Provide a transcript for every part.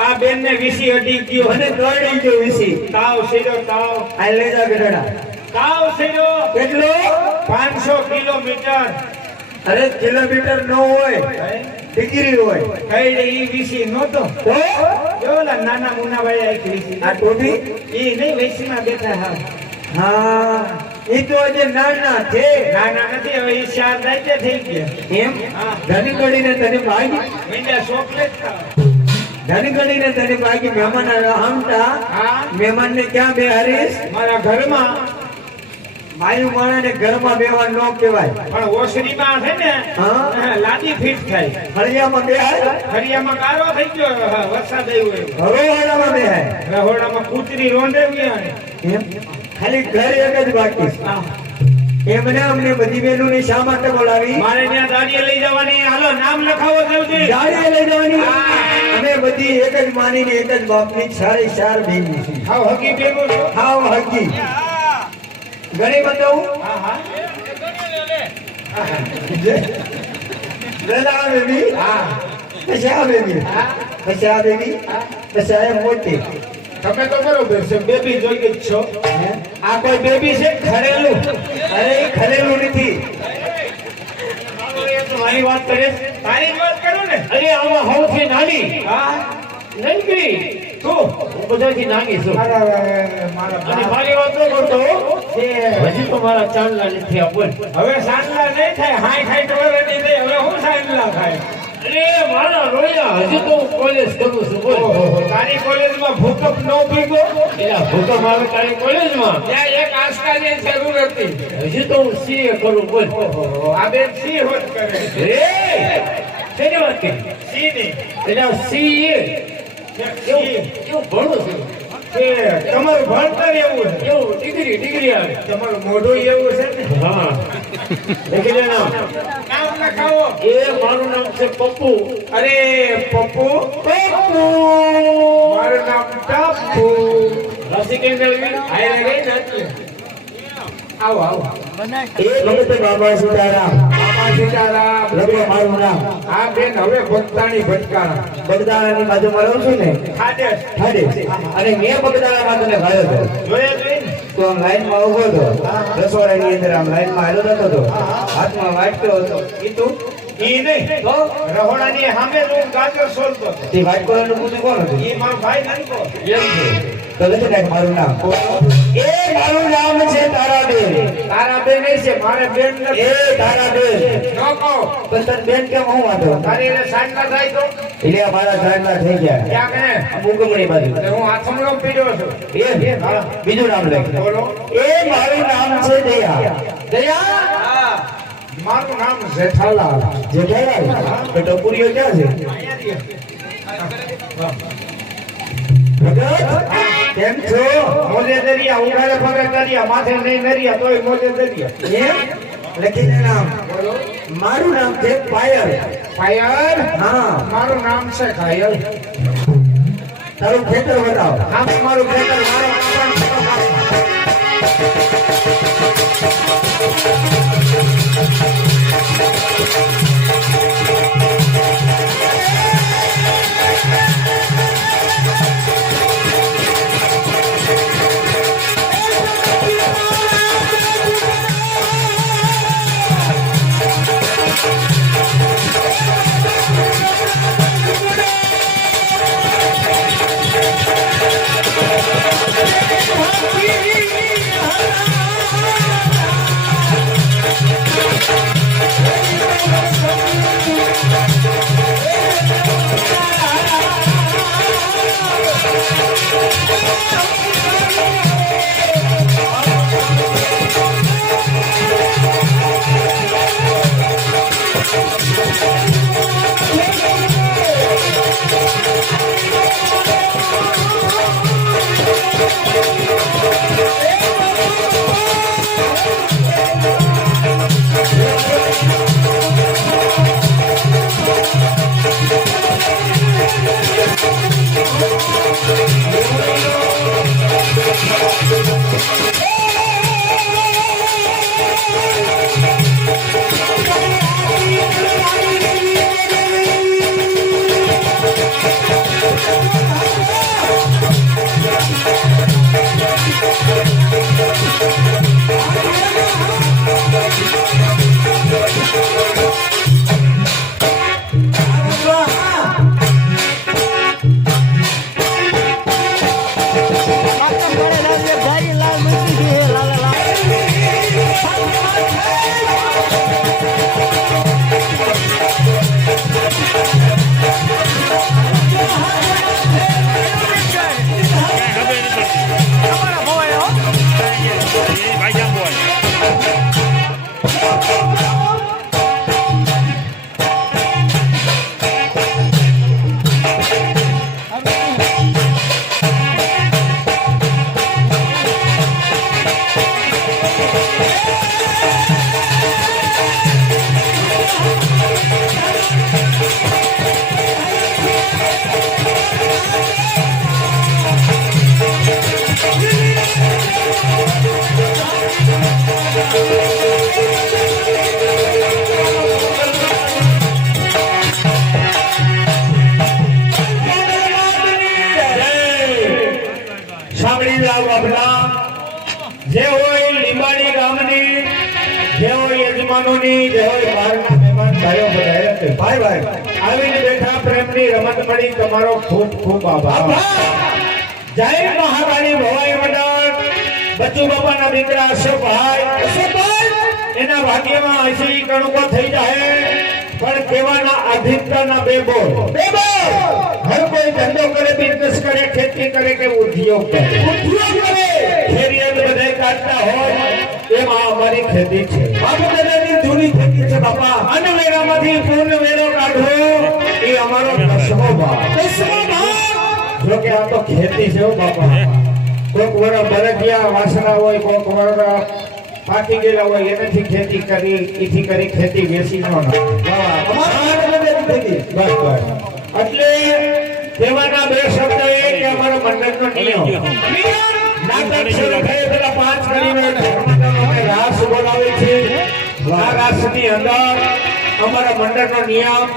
આ બેન ને વીસી અડી ગયો મને દોડી ગયો વીસી તાવ સેજો તાવ આ લઈ જા ગઢડા તાવ સેજો કેટલો 500 કિલોમીટર અરે કિલોમીટર નો હોય ડિગ્રી હોય કઈ ઈ વીસી નહોતો તો જોલા નાના મુના ભાઈ આ વીસી આ ટોટી ઈ નહીં વીસી માં બેઠા હા ઈ તો આજે નાના છે નાના નથી હવે ઈ 4 દાયકે થઈ ગયા એમ હા ધની ગડીને તને ભાગી મીંડા ચોકલેટ ખાવ ધની ગડીને તને ભાગી મહેમાન આવ્યા આમતા હા મહેમાન ને ક્યાં બેહારીશ મારા ઘરમાં માયું માણાને ઘરમાં બેવા ન કહેવાય પણ ઓસરીમાં છે ને હા લાદી ફિટ થાય ફળિયામાં બેહાય ફરિયામાં ગારો થઈ ગયો વરસાદ આવ્યો હરોવાડામાં બેહાય રહોડામાં કૂતરી રોંડેવી એમ ખાલી ઘર એક જ બાકી છે એમને અમને બધી બહેનોને શા માટે બોલાવી મારે ત્યાં દાડીએ લઈ જવાની હાલો નામ લખાવો જલ્દી ગાડીએ લઈ જવાની અમે બધી એક જ માનીને એક જ બાપની સારી ચાર બહેની છે હાવ હકી બેનો છો હાવ હકી ઘણી બતાવું હા હા લેલા બેબી હા પછી આ બેબી પછી આ બેબી પછી આ મોટી તમે તો બરોબર છે બેબી જોઈ જ છો આ કોઈ બેબી છે ખરેલું અરે એ ખરેલું નથી મારી વાત કરે તારી વાત કરું ને અરે આમાં સૌથી નાની હા નંદગીરી તું હું બધાથી નાની છું મારા અને મારી વાત ન કરતો છે હજી તો મારા ચાંદલા નથી આ બોલ હવે સાંજલા નહીં થાય હાઈ ખાઈ તો હવે નહીં થાય હવે હું સાંજલા ખાય અરે મારા રોયા હજી તો હું કોલેજ કરું છું બોલ ઓહો તારી કોલેજમાં ભૂકંપ ન ભીગો એલા ભૂકંપ આવે તારી કોલેજમાં ત્યાં એક આસ્કાની જરૂર હતી હજી તો હું સીએ કરું બોલ ઓહો આ બેન સી હોત કરે રે શેની વાત કરી સી ની એટલે સીએ એવું ભણું છું કે તમારું ભણતર એવું છે એવું ડિગ્રી આવે તમારું મોઢું એવું છે ને હા લખી લે નામ નામ લખાવો એ મારું નામ છે પપ્પુ અરે પપ્પુ પપ્પુ મારું નામ ટપ્પુ રસી કેન્દ્ર આયરે ગઈ ને એટલે આવો આવો એ ભગત બાબા સીતારામ રામા સીતારામ. લખો મારું નામ. આ બેન હવે ભક્તાણી ભટકાણા. બગદાણાની બાજુમાં રહું છું ને, ખાડે ઠાડે. અને મેં બગદાણામાં તને ગાયો હતો. જોયે જોઈને. તો આમ લાઈનમાં ઉભો હતો, રસોડાની અંદર આમ લાઈનમાં હાલો થતો હતો, હાથમાં વાટકો હતો. ઈ તું? ઈ નહીં તો રહોડાની સામે જ હું ગાજર સોલતો હતો. તે વાટકોનું પૂછ્યું કોણ હતું? ઈ મારો ભાઈ નાનકો. એમ છે. તો લખી નાખ મારું નામ. એ મારું નામ છે તારાબેન. તારા બેન એ છે, મારે બેન નથી. એ તારાબેન. ન કહો. પણ તને બેન કેમ હું વાંધો? તારી એને સાંજના થાય તો એટલે આ મારા ઝાડના થઈ ગયા. ક્યાં કહે? આ મુકમણી બાજુ. એટલે હું હાથમણો પીડ્યો છું. એ હા. બીજું નામ લખ. બોલો. એ મારું નામ છે દયા. દયા. હા. મારું નામ જેઠાલાલ. જેઠાલાલ. તો ટપુરીઓ ક્યાં છે? ભગત કેમ છો? મોજે દરિયા ઉઘાડે પગે દરિયા માથે નહીં નરિયા તોય મોજે દરિયા. એમ લખીને નામ. મારું નામ છે પાયલ. પાયલ. હા. મારું નામ છે ઘાયલ. તારું ખેતર બતાવ. નામ મારું ખેતર મારો જે હોય લીંબાણી ગામની, જે હોય યજમાનોની, જે હોય બહારના મહેમાન ભાઈઓ બધાએ ભાઈ ભાઈ આવીને બેઠા પ્રેમની રમત મળી તમારો ખૂબ ખૂબ આભાર. જય મહાકાળી ભવાઈ મંડળ બચ્ચુ બાપાના દીકરા અશોકભાઈ એના ભાગ્યમાં એસી કણકો થઈ જાય પણ કેવાના આધિકતાના બે બોલ હર કોઈ ધંધો કરે, બિઝનેસ કરે, ખેતી કરે કે ઉદ્યોગ કરે, ખેરિયત બધાય કાઢતા હોય એમાં અમારી ખેતી છે. બાપુ દાદાની જૂની ખેતી છે બાપા. અનવેરામાંથી પૂર્ણ વેરો કાઢવો એ અમારો 10મો ભાગ. જો કે આ તો ખેતી છે હો બાપા. કોક વરા બરગિયા વાસણા હોય, કોક વરા પાકી ગયેલા હોય એનાથી ખેતી કરી, એથી કરી ખેતી વેચી ન એટલે કહેવાના બે શબ્દ એ કે અમારા મંડળનો નિયમ નાટક શરૂ થાય પેલા 5 કરીને રાસ બોલાવે છે, આ રાસની અંદર અમારા મંડળનો નિયમ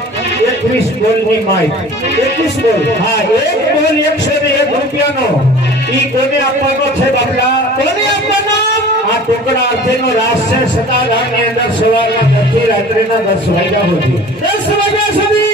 21 બોલની માઇક 21 બોલ હા એક બોલ 101 રૂપિયાનો ઈ કોને આપવાનો છે બાપલા કોને આપવાનો આ ટુકડા અર્થેનો રાસ છે સતાધારની અંદર સવારના 10 થી રાત્રિના 10 વાગ્યા સુધી 10 વાગ્યા સુધી